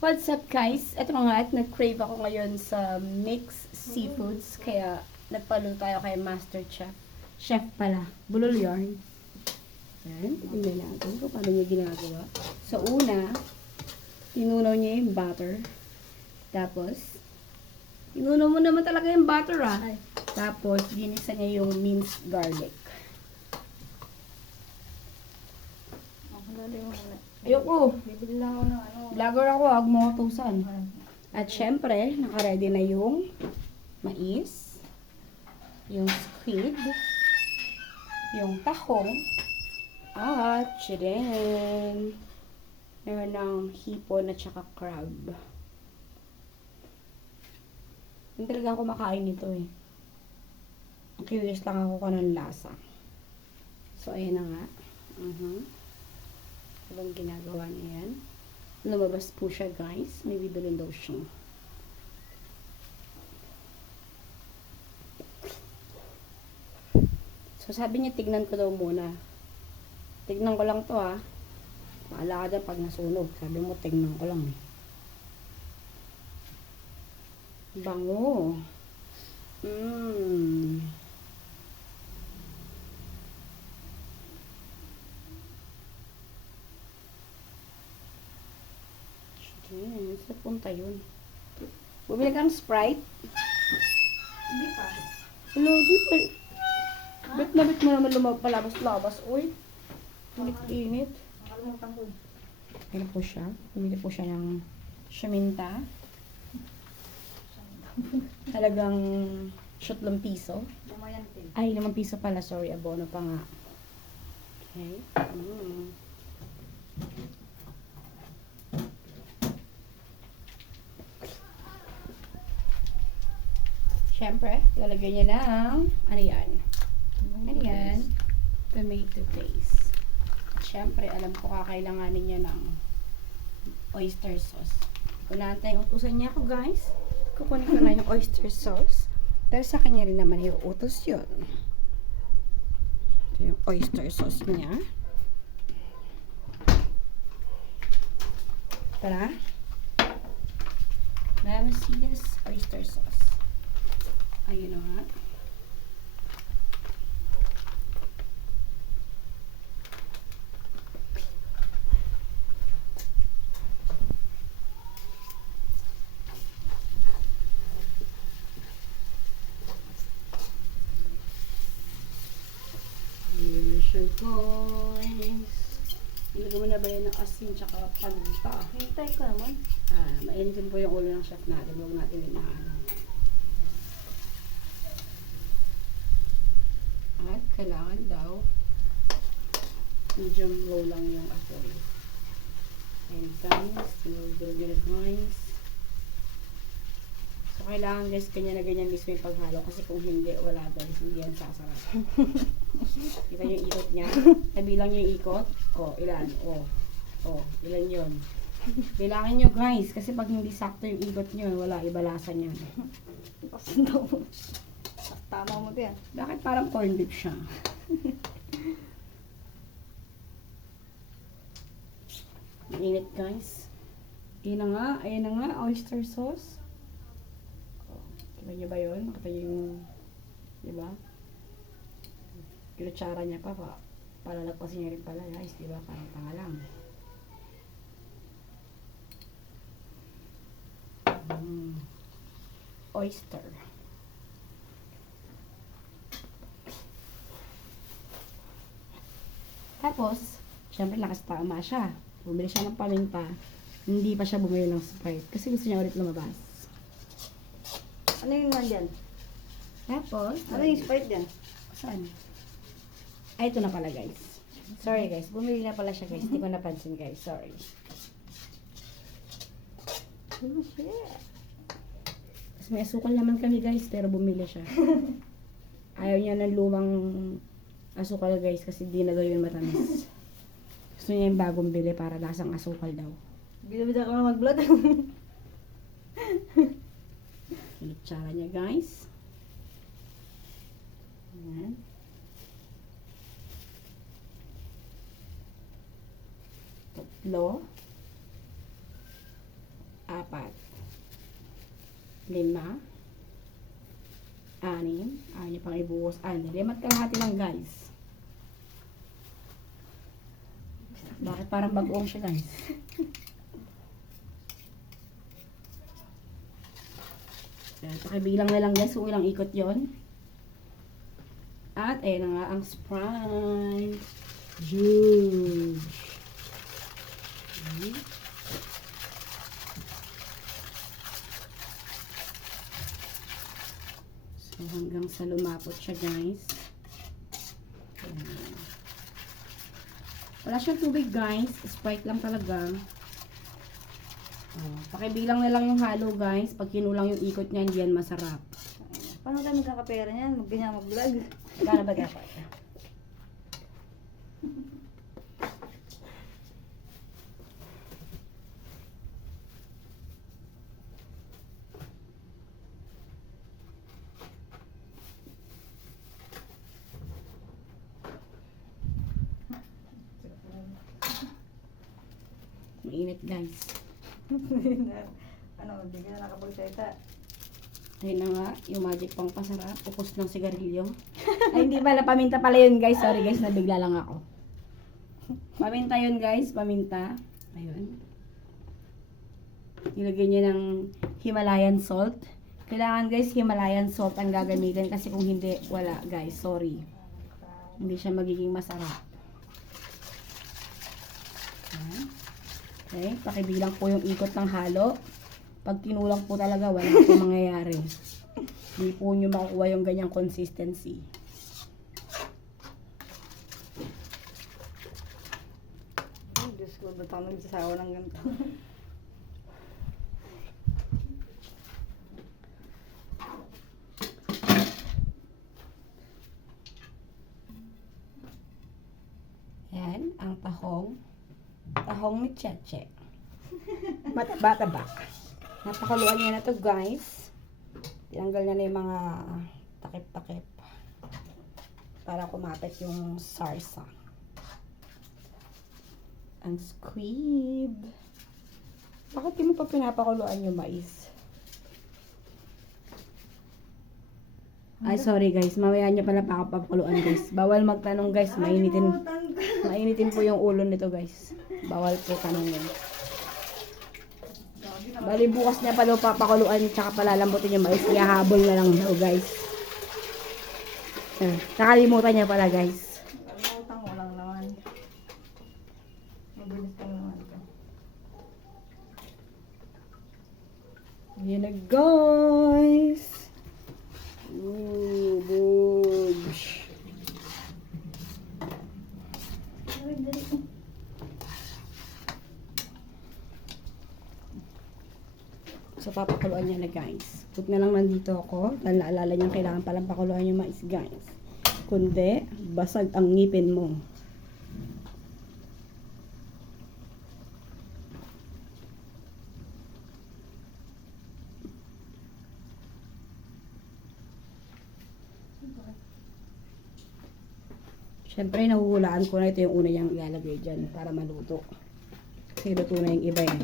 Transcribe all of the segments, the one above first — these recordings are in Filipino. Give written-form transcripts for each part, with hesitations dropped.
What's up guys? Ito nga at nag-crave ako ngayon sa mixed seafoods kaya nagpalo tayo kay Master Chef. Chef pala, Bulol Yarn. Ayan, tingnan natin kung paano niya ginagawa. So una, tinunaw niya yung butter. Tapos, tinunaw mo naman talaga yung butter ah. Tapos, ginisa niya yung minced garlic. Ayoko. Bibili lang ako ng ano. Vlogger ako, huwag mo utusan. At syempre, nakaready na yung mais, yung squid, yung tahong, at chirin. Meron ng hipon at saka crab. Hindi talaga ako makain nito eh. Curious lang ako kung anong lasa. So, ayan na nga. Habang ginagawa niya yan. Lumabas po siya guys. May bibilin daw siya. So sabi niya tignan ko daw muna. Tignan ko lang to ha. Maala ka dyan pag nasunog. Sabi mo tignan ko lang eh. Bango. Sa punta yun. Bumili kang Sprite? Hindi pa. Hello, di pa. Bet na bet mo naman palabas-labas. Uy, init-init. Nakalimutan ko. Ano po siya? Bumili po siya ng shaminta. Talagang shoot lang piso. Lumayantin. Ay, 5 piso pala. Sorry, abono pa nga. Okay. Siyempre, lalagyan niya ng, ano yan? Ano yan? Tomato paste. Siyempre, alam ko kakailanganin niya ng oyster sauce. Kung naantay yung utusan niya ako guys, kukunin ko na yung oyster sauce. Dahil sa kanya rin naman yung utos yun. Ito yung oyster sauce niya. Tara. Let me see this oyster sauce. Ayun na nga. Ayun siya guys. Ilagay mo na ba yan ng asin tsaka paminta? Hintay ko naman. Mainitin po yung ulo ng chef natin. Huwag natin inaano. At kailangan daw medium low lang yung apoy. And guys, tinulog guys. So kailangan guys ganyan na ganyan mismo yung paghalo kasi kung hindi wala guys, hindi yan sasarap. Kita yung ikot niya. Nabilang niyo yung ikot. Ilan? Ilan yun? Bilangin nyo guys kasi pag hindi sakto yung ikot nyo wala, ibalasan yan. Pasin daw. Tama mo yan. Bakit parang corned beef siya? Mainit guys. Ayan na nga, oyster sauce. Kita nyo ba yun? Nakita yung, diba? Kinutsara niya pa, palalagpasin niya rin pala guys, diba? Parang tanga lang. Oyster. Tapos, syempre nakastama siya. Bumili siya ng paminta. Hindi pa siya bumili ng Sprite. Kasi gusto niya ulit lumabas. Ano yung nandyan? Tapos, Ano yung Sprite dyan? saan? Ay, ito na pala guys. Sorry guys. Bumili na pala siya guys. Hindi ko napansin guys. Sorry. Oh shit. Tapos may asukal naman kami guys. Pero bumili siya. Ayaw niya ng lumang asukal guys kasi di na daw yun matamis. Gusto niya yung bagong bili para lasang asukal daw. Bida-bida ka na mag-vlog. Kinutsara niya guys. Ayan. Tatlo. 5, 6, niyo pang ibuhos, 5 at kalahati lang guys. Bakit parang bagoong siya guys? Yan, pakibilang na lang guys kung ilang ikot yon. At ayan na nga ang Sprite. Huge. Okay. So hanggang sa lumapot siya guys. Ayan. Wala siyang tubig guys. Sprite lang talaga. Pakibilang na lang yung halo guys. Pag kinulang yung ikot niya, hindi yan masarap. Paano tayo magkakapera niyan? Ganyan mag-vlog. Paano ba dapat? Mainit guys. Ano, hindi ka na nakapagsalita. Ayun na nga, yung magic pang pasarap. Upos ng sigarilyo. Ay, hindi pala. Paminta pala yun guys. Sorry guys, nabigla lang ako. Paminta yun guys. Paminta. Ayun. Nilagay niya ng Himalayan salt. Kailangan guys, Himalayan salt ang gagamitin. Kasi kung hindi, wala guys. Sorry. Hindi siya magiging masarap. Ayan. Okay, pakibilang po yung ikot ng halo. Pag kinulang po talaga, wala po mangyayari. Hindi po nyo makukuha yung ganyang consistency. Ay, Diyos ko, ba't ako nagsasawa ng ganito? Ayan, ang tahong. Tahong ni Cheche. Mataba-taba. Napakaluan niya na to guys. Tinanggal niya na yung mga takip-takip. Para kumapit yung sarsa. Ang squid. Bakit di mo pa pinapakuluan yung mais? Ay, sorry guys. Mamaya niya pala pakapakuluan guys. Bawal magtanong guys. Mainitin po yung ulo nito guys. Bawal po tanongin. Bali bukas niya pala papakuluan tsaka palalambutin yung mais. Ihahabol na lang daw guys. Nakalimutan niya pala guys. Kalimutan ko lang naman. Mabilis lang naman ito. Yan na guys. Ooh, budge. So, papakuluan niya na guys. Huwag na lang nandito ako. Dahil naalala niya kailangan palang pakuluan yung mais guys. Kundi, basag ang ngipin mo. Siyempre, nahuhulaan ko na ito yung una niyang ilalagay dyan para maluto. Kasi luto na yung iba yan.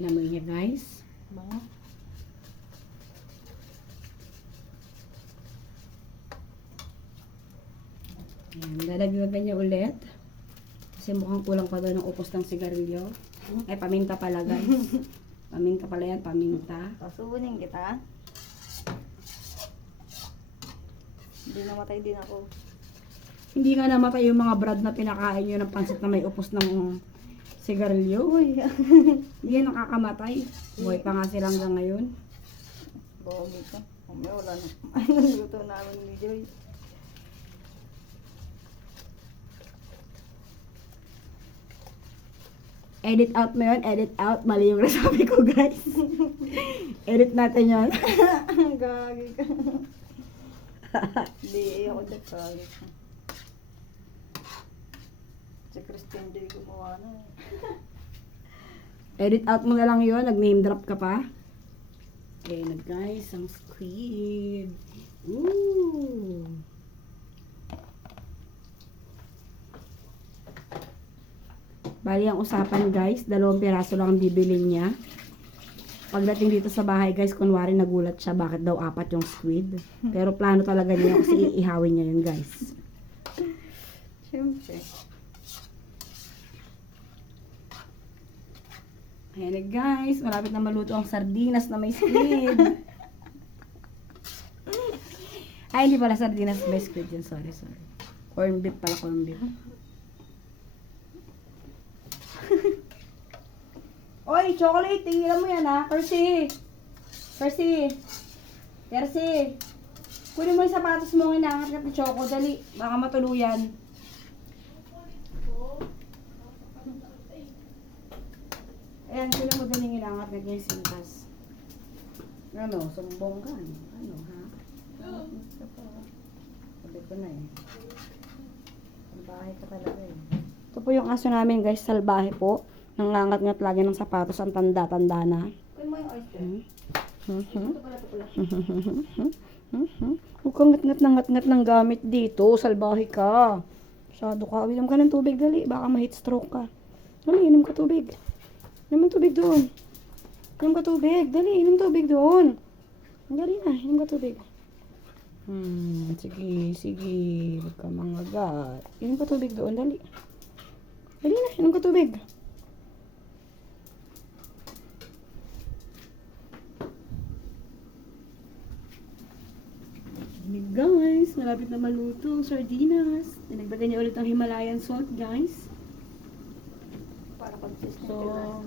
Inamoy niya guys. Bango. Ayan, lalagyan niya ulit. Kasi mukhang kulang pa doon ng upos ng sigarilyo. Ay, paminta pala guys. Paminta pala yan, paminta. Pasubunin kita. Hindi namatay din ako. Hindi nga namatay yung mga brad na pinakain nyo ng pansit na may upos ng sigarilyo. Uy, Hindi yan nakakamatay. Buhay pa nga sila hanggang ngayon. bawag ito. May wala na. Ay, nagluto namin ni Joy. Edit out mo yun, edit out. Mali yung nasabi ko guys. Edit natin yun. Gagi ka. Hindi, ako dyan. Gagi ka. Si Christian Joy gumawa na. Edit out mo na lang yun. Nag-name drop ka pa. Okay na guys, ang squid. Ooh! Bali ang usapan guys, 2 piraso lang ang bibilin niya. Pagdating dito sa bahay guys, kunwari nagulat siya bakit daw 4 yung squid. Pero plano talaga niya kasi iihawin niya yun guys. Siyempre. Ayan na guys, malapit na maluto ang sardinas na may squid. Ay, hindi pala sardinas may squid yun. Sorry. Corn beef pala, corn beef. Oy, chocolate, tingilan mo yan ha. Percy. Kunin mo yung sapatos mo, inangat ni Choco. Dali, baka matuluyan. Ayan, kunin mo dali yung inangat na yung sintas. Ano, sumbong ka. Ano, ha? Sabi ko na eh. Salbahe ka talaga eh. Ito po yung aso namin guys, salbahe po. Nangangat-ngat lagi ng sapatos, ang tanda-tanda na. Kunin mo yung oyster. Huwag kang ngat-ngat ng gamit dito. Salbahe ka. Masyado ka. Inom ka ng tubig, dali. Baka ma-heat stroke ka. Dali, inom ka tubig. Inom ka tubig doon. Inom ka tubig. Dali, inom tubig doon. Dali na, inom ka tubig. Sige. Huwag ka mangagat. Inom ka tubig doon, dali. Dali na, inom ka tubig. Guys, malapit na maluto ang sardinas. Dinagdagan niya ulit ang Himalayan salt, guys. Para consistent. So,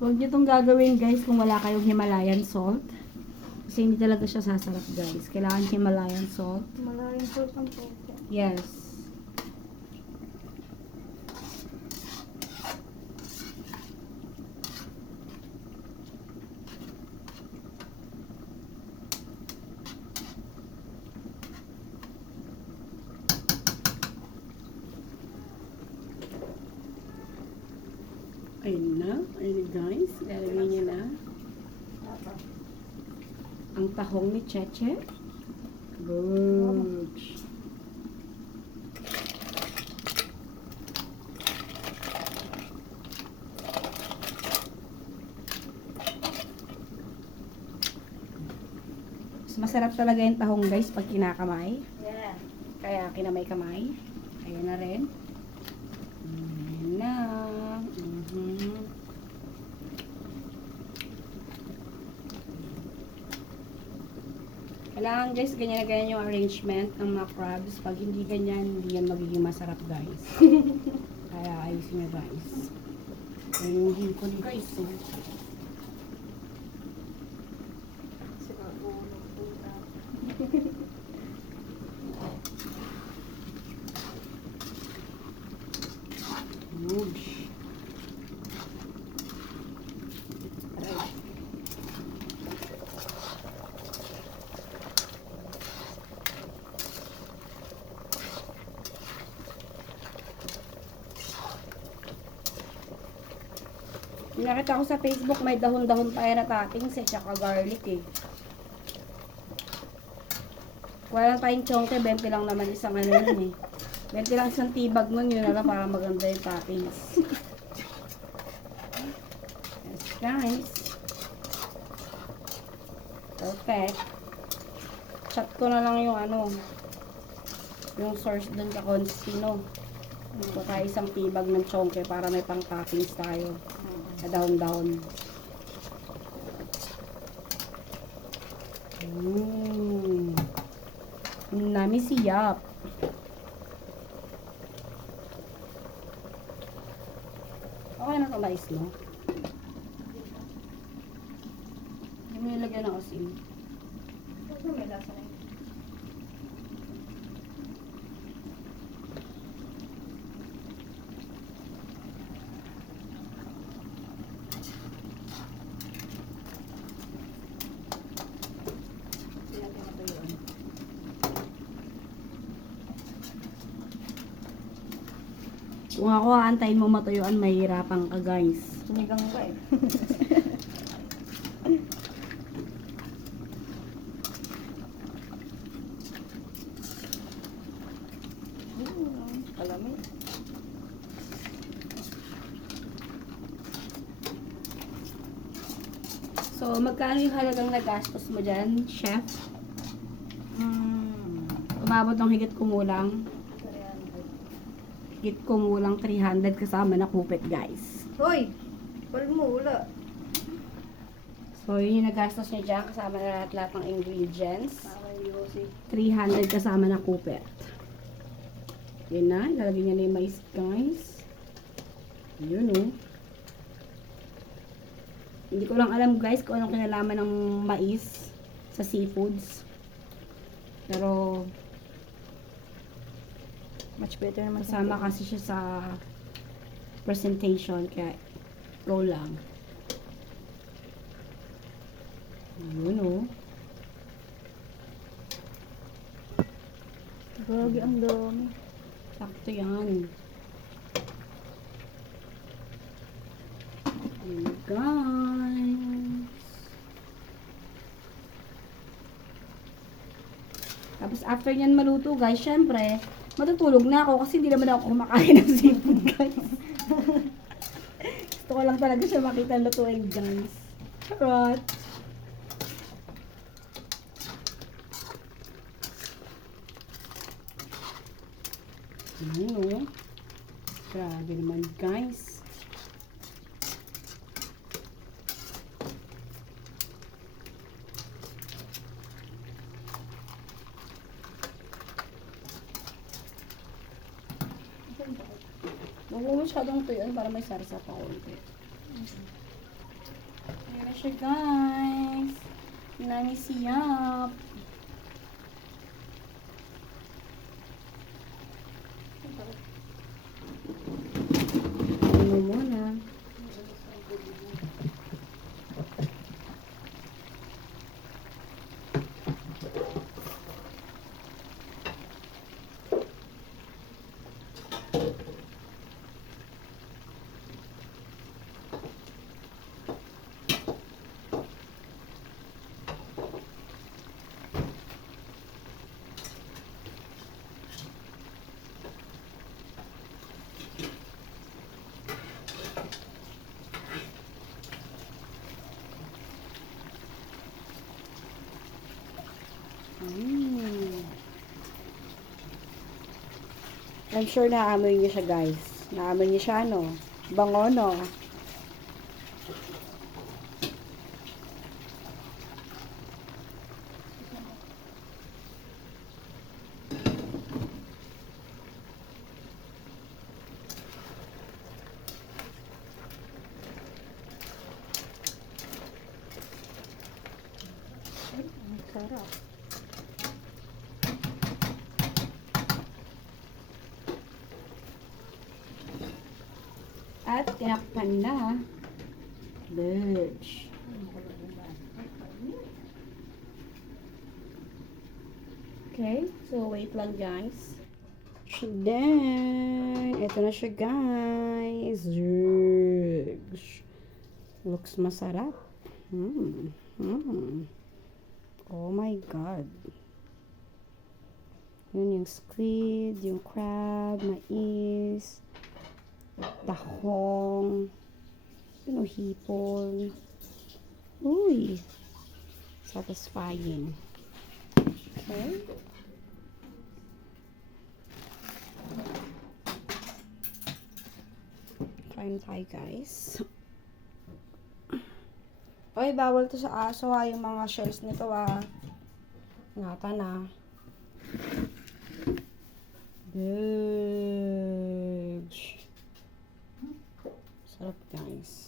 huwag niyo itong gagawin, guys, kung wala kayong Himalayan salt. Kasi hindi talaga siya sasarap, guys. Kailangan Himalayan salt. Malayang salt ang tofu. Yes. Ayun na guys, ilalagay niya na ang tahong ni Cheche. Good. Masarap talaga yung tahong guys pag kinakamay. Yeah. Kaya kinamay-kamay. Ayan na rin. Ayan na. Kailangan guys, ganyan na ganyan yung arrangement ng mga crabs. Pag hindi ganyan, hindi yan magiging masarap guys. Kaya ayusin nyo guys. Ayan yung hipon guys. Oh. Oops. Nakita ko sa Facebook may dahon-dahon pa na toppings eh, tsaka garlic eh. Wala lang tayong chongke, 20 lang naman isang ano nun eh. 20 lang isang tibag nun, yun na lang para maganda yung toppings. Yes guys. Perfect. Chat ko na lang yung ano, yung source dun sa Constino. Ito tayo isang tibag ng chongke para may pang toppings tayo. Sa dahon-dahon. Nami siyap. Okay na ito mais mo. Hindi mo nilagyan ng asin. Ito may lasa na yun. Kung ako aantayin mo matuyuan, mahirapan ka guys. Sinigang ba eh. So, magkano yung halagang nagastos mo dyan, chef? Umabot ng higit kumulang. 300. Higit kumulang 300 kasama na kupit, guys. Hoy! Pal mo, wala. So, yun yung nagastos niya dyan kasama na lahat ng ingredients. Para yung Yossi. 300 kasama na kupit. Yun na, ilalagay niya na yung mais, guys. Yun, oh. Hindi ko lang alam, guys, kung anong kinalaman ng mais sa seafoods. Pero, Much better naman. kasama kasi siya sa presentation, kaya go lang. Yun, oh. Grabe, ang dami. Sakto yan. Ayan, guys. Tapos after nyan maluto, guys, syempre, matutulog na ako kasi hindi naman ako kumakain ng seafood, guys. Gusto ko lang talaga siya makita lutuin, guys. Charot. Ano? Grabe naman, guys. Huwag mo masyadong tuyuan para may sarsa pa konti. Ayan na siya, guys. Nani siyap. Ano muna. I'm sure naamoy niyo siya, guys. Naamoy niyo siya, no? Bango, no? Ang sarap. At tinakpan na. Bitch. Okay, so wait lang, guys. Then, ito na siya, guys. Zergs. Looks masarap. Oh my God. Yun yung squid, yung crab, mais, tahong, hipon. Uy, satisfying. Okay. Try na tayo, guys. Oy, bawal to sa aso, ha, yung mga shells nito, ha. Ingatan na. Bitch. Sarap, guys.